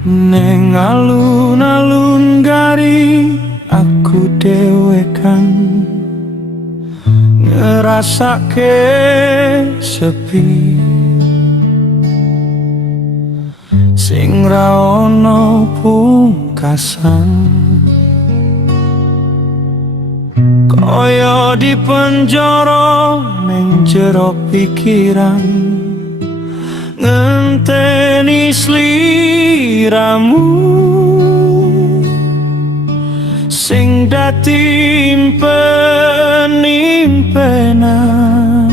Neng alun-alun gari aku dewekan ngerasake sepi, sing ra ono pungkasan, kaya di penjara ning jero pikiran, ngenteni sliramu sing dadi impen-impenan.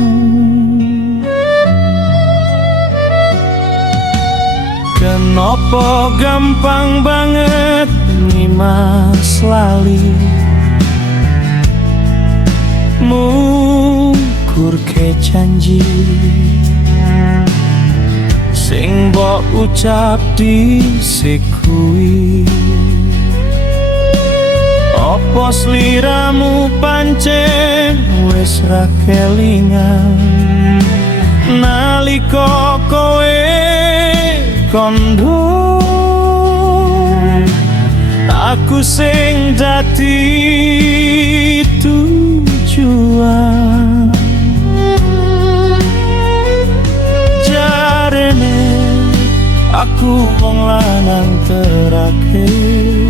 Kenapa gampang banget nyimas lali, mungkurke janji sing mbok ucap dhisik kuwi. Apa sliramu pancen wis ra kelingan nalika kowe kondo, aku sing dadi tujuan. Jarene aku wong lanang terakhir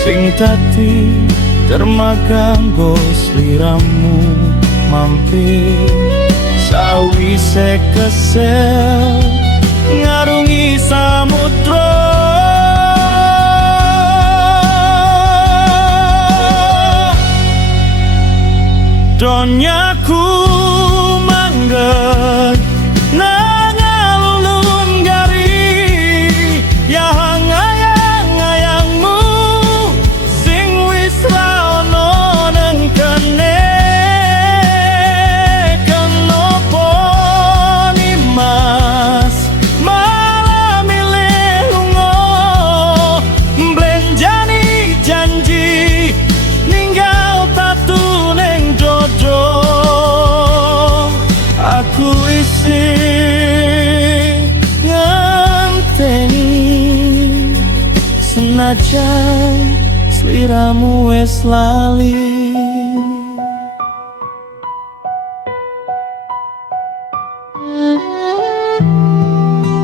sing dadi dermagang sliramu mampir sawise kesel ngarungi samudra. Donyaku mangget nang alun-alun gari, ya ngayang-ngayangmu sing wis ra ono nang kene. Kenapa nimas malah milih lunga, mblenjani janji ninggal tatu ning dodo. Aku isih ngenteni senajan sliramu wis lali.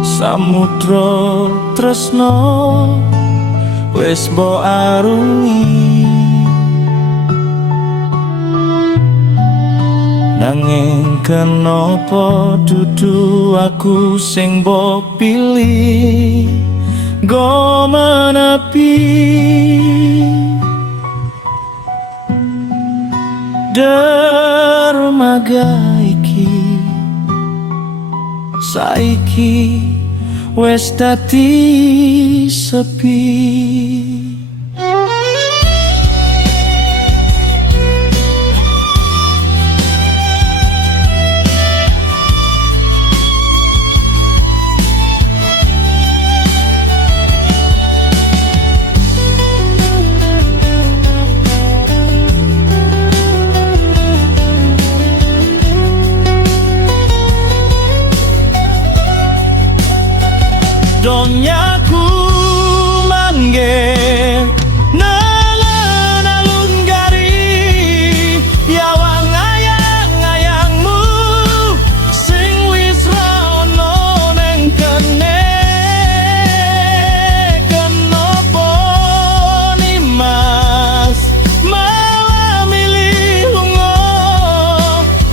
Samudra tresno wis mbok arungi, nanging kenapa dudu aku sing mbok pilih go menepi. Dermaga iki saiki wis dadi sepi. Donyaku mangge nang alun gari, ya ngayang-ngayangmu sing wis ra ono nang kene. Kenapa nimas malah milih lunga,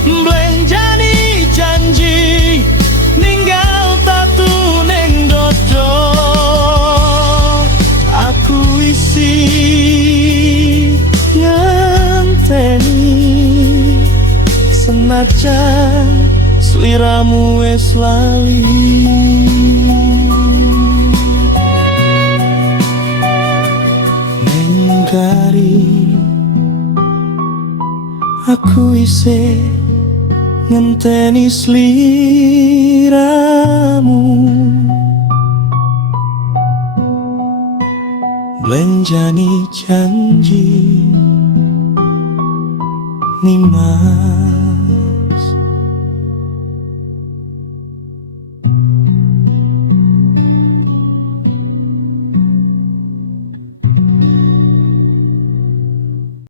mblenjani janji ninggal tatu ning dodo. Aku isi ngenteni senajan sliramu wis lali. Ning gari aku isih ngenteni sliramu, belanjani janji nimas.